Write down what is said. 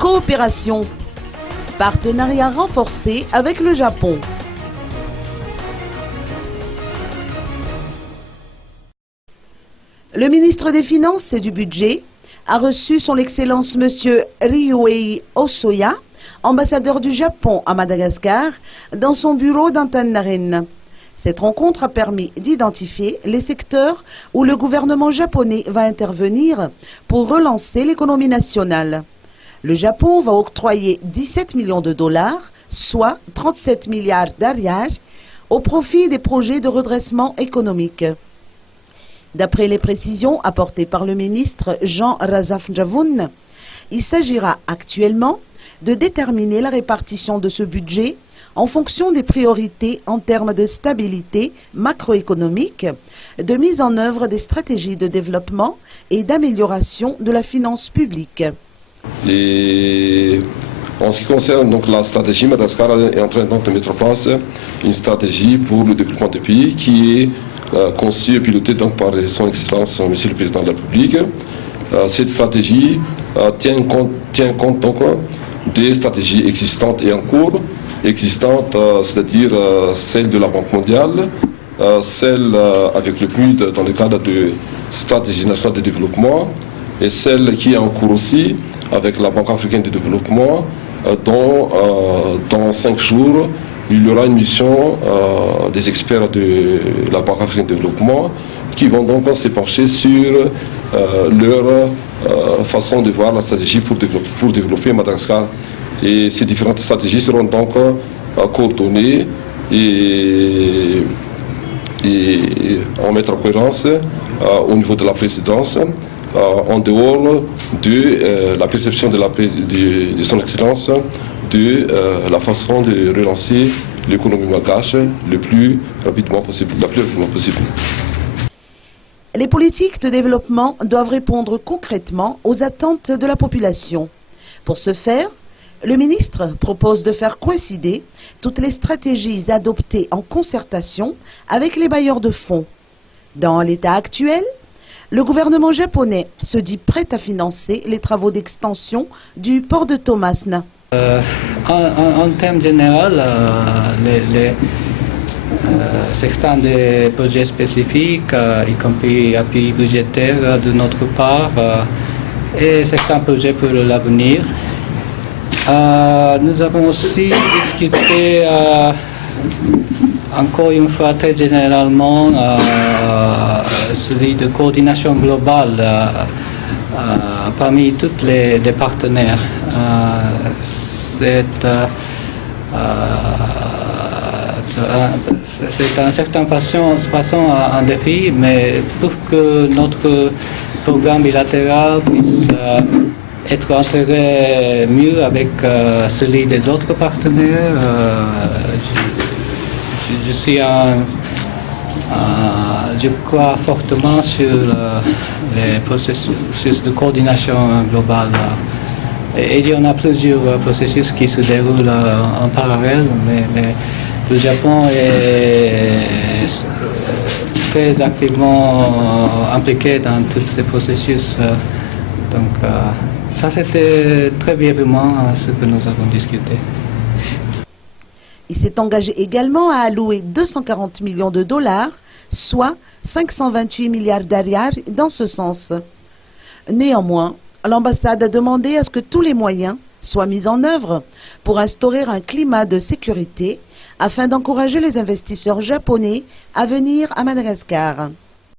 Coopération. Partenariat renforcé avec le Japon. Le ministre des Finances et du Budget a reçu son Excellence M. Ryuhei Osoya, ambassadeur du Japon à Madagascar, dans son bureau d'Antananarivo. Cette rencontre a permis d'identifier les secteurs où le gouvernement japonais va intervenir pour relancer l'économie nationale. Le Japon va octroyer 17 millions de dollars, soit 37 milliards d'ariage, au profit des projets de redressement économique. D'après les précisions apportées par le ministre Jean Razafnjavoun, il s'agira actuellement de déterminer la répartition de ce budget en fonction des priorités en termes de stabilité macroéconomique, de mise en œuvre des stratégies de développement et d'amélioration de la finance publique. Et en ce qui concerne donc la stratégie, Madagascar est en train donc de mettre en place une stratégie pour le développement du pays qui est conçue et pilotée donc par son Excellence Monsieur le Président de la République. Cette stratégie tient compte donc des stratégies existantes et en cours, c'est-à-dire celle de la Banque mondiale, celle avec le PNUD dans le cadre de stratégie nationale de développement et celle qui est en cours aussi avec la Banque africaine de développement, dont dans 5 jours, il y aura une mission des experts de la Banque africaine de développement qui vont donc se pencher sur leur façon de voir la stratégie pour développer Madagascar. Et ces différentes stratégies seront donc coordonnées et en mettre en cohérence au niveau de la présidence, en dehors de la perception de son Excellence de la façon de relancer l'économie malgache le plus rapidement possible, Les politiques de développement doivent répondre concrètement aux attentes de la population. Pour ce faire, le ministre propose de faire coïncider toutes les stratégies adoptées en concertation avec les bailleurs de fonds. Dans l'état actuel, le gouvernement japonais se dit prêt à financer les travaux d'extension du port de Thomasna. En termes généraux, certains des projets spécifiques, y compris appui budgétaire de notre part, et certains projets pour l'avenir. Nous avons aussi discuté, encore une fois très généralement, celui de coordination globale parmi tous les partenaires. C'est en certaine façon un défi, mais pour que notre programme bilatéral puisse être intégré mieux avec celui des autres partenaires, je crois fortement sur les processus de coordination globale. Et il y en a plusieurs processus qui se déroulent en parallèle, mais le Japon est très activement impliqué dans tous ces processus. Donc ça, c'était très brièvement ce que nous avons discuté. Il s'est engagé également à allouer 240 millions de dollars, soit 528 milliards d'ariage dans ce sens. Néanmoins, l'ambassade a demandé à ce que tous les moyens soient mis en œuvre pour instaurer un climat de sécurité afin d'encourager les investisseurs japonais à venir à Madagascar.